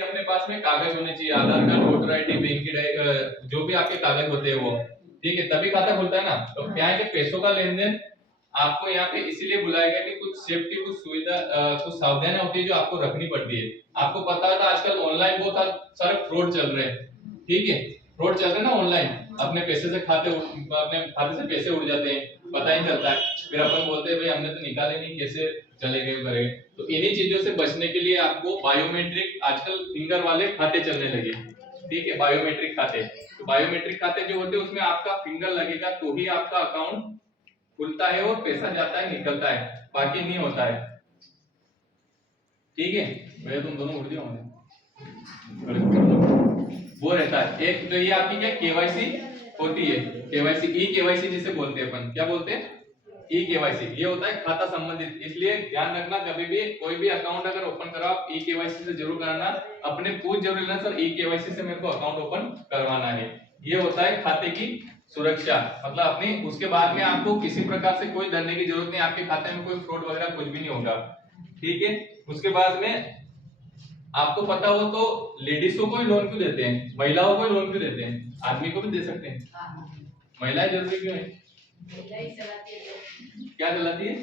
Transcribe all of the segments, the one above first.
अपने पास में कागज होने चाहिए, आधार कार्ड, वोटर आईडी, बैंक की जो भी आपके कागज होते हैं वो, ठीक है, तभी खाता खुलता है ना। तो क्या है कि पैसों का लेन देन आपको यहाँ पे इसीलिए बुलाया गया कि कुछ सेफ्टी, कुछ सुविधा, कुछ सावधानियां होती है जो आपको रखनी पड़ती है। आपको पता है आजकल ऑनलाइन बहुत सारे फ्रॉड चल रहे हैं, ठीक है, फ्रॉड चल रहे हैं ना ऑनलाइन। अपने पैसे से अपने खाते से पैसे उड़ जाते हैं, पता ही चलता है, फिर अपन बोलते हैं भाई हमने तो निकाले नहीं, कैसे चले गए करे। तो इन्हीं चीजों से बचने के लिए आपको बायोमेट्रिक, आजकल फिंगर वाले खाते चलने लगे, ठीक है, बायोमेट्रिक खाते। तो बायोमेट्रिक खाते जो होते हैं उसमें आपका फिंगर लगेगा तो ही आपका अकाउंट खुलता है और पैसा जाता है निकलता है, बाकी नहीं होता है, ठीक है। भैया तुम दोनों उठ जाओ, वो रहता है एक। तो ये आपकी क्या केवाईसी होती है, केवाईसी, ई केवाईसी जिसे बोलते हैं अपन, क्या बोलते हैं, ई केवाईसी। ये होता है खाता संबंधित, इसलिए ध्यान रखना कभी भी कोई भी अकाउंट अगर ओपन करो आप ई केवाईसी से जरूर कराना। अपने पूछ जरूर लेना सर ई केवाईसी से मेरे को अकाउंट ओपन करवाना है। ये होता है खाते की सुरक्षा, मतलब अपनी, उसके बाद में आपको किसी प्रकार से कोई डरने की जरूरत नहीं, आपके खाते में कोई फ्रॉड वगैरह कुछ भी नहीं होगा, ठीक है। उसके बाद में आपको पता हो तो लेडीजों को ही लोन क्यों देते हैं, महिलाओं को ही लोन क्यों देते हैं, आदमी को भी दे सकते हैं, महिलाएं जरूरी क्यों है, क्या चलाती है,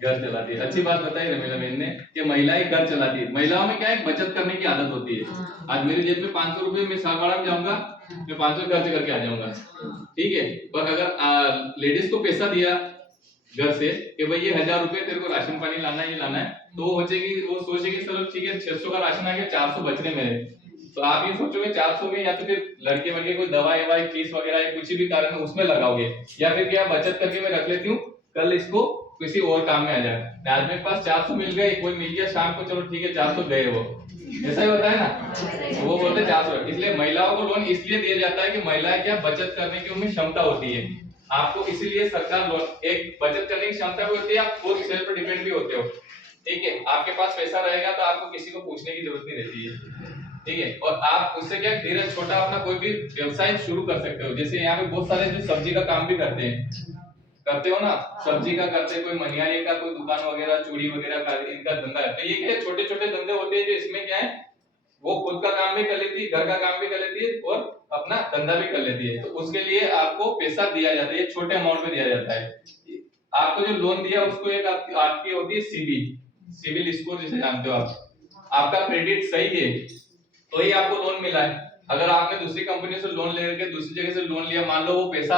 घर चलाती है। अच्छी बात बताई रमीला बहन ने कि महिलाएं घर चलाती है। महिलाओं में क्या है, बचत करने की आदत होती है। आज मेरी जेब में 500 रुपए, मैं सागवाड़ा में जाऊंगा, मैं 500 खर्च करके आ जाऊंगा, ठीक है। पर अगर लेडीज को पैसा दिया घर से कि भाई ये 1000 रुपए तेरे को राशन पानी लाना है, ये लाना है, तो वो सोचेगी चलो ठीक है 600 का राशन आ गया, 400 बच रहे मेरे। तो आप ये सोचोगे 400 में या तो फिर लड़के वड़के कोई दवाई ववाई फीस वगैरह या कुछ भी कारण है उसमें लगाओगे, या फिर क्या बचत करके मैं रख लेती हूँ, कल इसको किसी और काम में आ जाए। आज मेरे पास 400 मिल गए, कोई मिल गया शाम को, चलो ठीक है 400 गए, वो ऐसा ही होता है ना। वो बोलते 400। इसलिए महिलाओं को लोन इसलिए दिया जाता है कि महिलाएं क्या बचत करने की उनमें क्षमता होती है। आपको इसीलिए सरकार लोन, एक बचत करने की क्षमता भी होती है, आप खुद सेल्फ पर डिपेंड भी होते हो, ठीक है। आपके पास पैसा रहेगा तो आपको किसी को पूछने की जरूरत नहीं रहती है, ठीक है। और आप उससे क्या धीरे छोटा अपना कोई भी व्यवसाय शुरू कर सकते हो। जैसे यहाँ पे बहुत सारे जो सब्जी का काम भी करते हो ना, सब्जी का करते हैं, कोई मनिहारी का कोई दुकान वगैरह, चूड़ी वगैरह का इनका धंधा है। तो ये क्या छोटे छोटे धंधे होते हैं जो इसमें क्या है, वो खुद का काम भी कर लेती है, घर का काम भी कर लेती है और अपना धंधा भी कर लेती है। तो उसके लिए आपको पैसा दिया जाता है, छोटे अमाउंट में दिया जाता है। आपको जो लोन दिया उसको एक आपकी होती है सिविल स्कोर जिसे जानते हो आप, आपका क्रेडिट सही है तो ही आपको लोन मिला है। अगर आपने दूसरी कंपनी से लोन लेकर दूसरी जगह से लोन लिया, मान लो वो पैसा